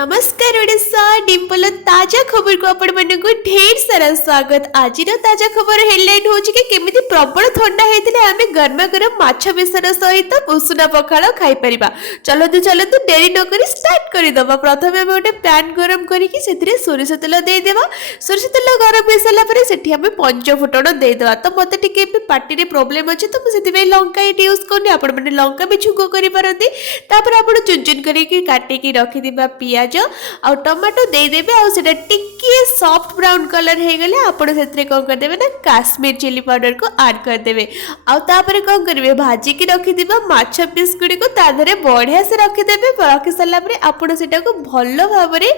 नमस्कार ओडिशा डिम्पल ताजा खबर को आपण मानक ढेर सारा स्वागत। आज ताजा खबर हेडलाइन हो कि केमिति प्रबल ठंडा होता आम गरमा गरम माछ बेसर सहित उषुना पखाल खाई परिबा। चलतु चलतु डेरी नक स्टार्ट करदे। प्रथम आम गोटे पैन गरम करके सोरिष तेल देदेबा। सोरिष तेल गरम हो सारापर से पंच फुटण देदेबा। तो मत टे पार्टी प्रोब्लेम अच्छे तो मुझे लंका ये यूज करनी आपण मैंने लंका भी छुक करपारती। आप चुन चुन करके काटिकी रखिदिबा पियाज आ टमाटो देदेबे आ सेटा टिके सॉफ्ट ब्राउन कलर हो गले आपण सेतरे कोन कर देबे ना काश्मीर चिली पाउडर को ऐड कर देबे। आ तापरे कोन करबे भाजी की रखि दिबा माछ पीस गुडी को ता धरे बढ़िया से रखि देबे। रखि सल्ला परे आपण सेटा को भलो भाबरे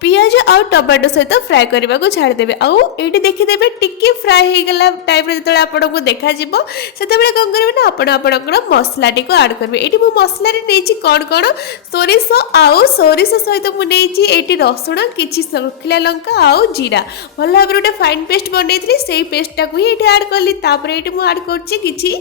पियाज आ टमाटो सहित फ्राई करबा को छाड़ देबे। आ एठी देखि देबे टिके फ्राई हो गला टाइप रे जतले आपण को देखा जिवो सेतेबेले कोन करबे ना आपण आपणकर मसला टी को ऐड करबे। एठी मु मसला रे नेछि कोन कोन सोरिष आउ सोरिष सहित मु नेछि एठी रसुण किछि सुखिला लंका आउ जीरा भल भाबरे गोटे फाइन पेस्ट बनैथि सेही पेस्ट को ही एठी ऐड करली। तापर एठी मु ऐड करछि किछि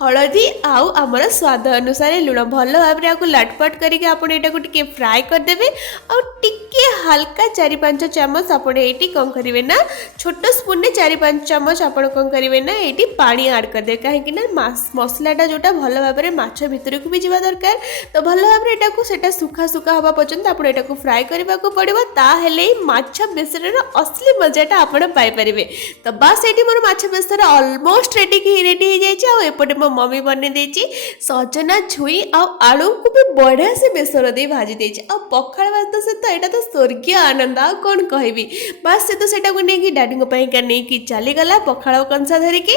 हळदी आउ हमर स्वाद अनुसार लुण भल भाबरे आको लटपट करके आपण एटा को टिके फ्राई कर देबे। आउ टिके हल्का 4-5 चम्मच आपण एठी कोन करिवे ना छोट स्पून ने 4-5 चम्मच आपण कोन करिवे ना एठी पानी ऐड कर दे काहे कि ना मसलाटा जोटा भल भाबरे माछ भितर को भी जीवा दरकार। तो भल भाबरे एटा को सेटा सुखा सुखा हवा पर्यंत आपण एटा को फ्राई करबा को पड़िबो। ताहेले माछ बेसर असली मजाटा आपण पाई परिबे। तो बस एठी मोर माछ बेसर ऑलमोस्ट रेडी हो जाइछि। आ एपटे मो मम्मी बने देछि सजना छुई आ आलू को भी बढ़िया से बेसर दे भाजी देछि। आ पखाळ भात से तो एटा तो स्वर्गीय आनंद आ कोन कहबी। बस से तो सेटा को नेकी डाडी को पई का नेकी चली गला पखाळ कंसा धरि के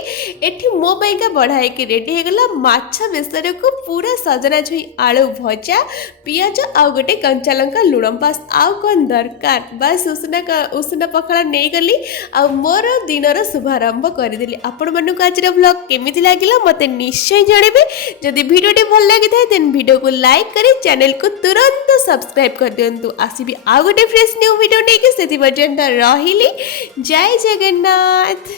एठी मो पई का बढ़ाई के रेडी हो गला माछ बेसर को पूरा सजना छुई आलू भजा पियाज आ गोटे कंचा लंका लुण पास आउ कौन दरकार। बस उषुना पखाळ नहीं गली आ मोर दिनर शुभारंभ करदेली। आपण मानक आज व्लॉग केमिति लागिला मते निश्चय जणेबे। जदि वीडियोटी भल लागि थाए देन वीडियो को लाइक करी चैनल को तुरंत सब्सक्राइब कर दियंतु। आसीबी आ गोटे फ्रेश न्यू वीडियो नेके सेति पर्यंत रहिली। जय जगन्नाथ।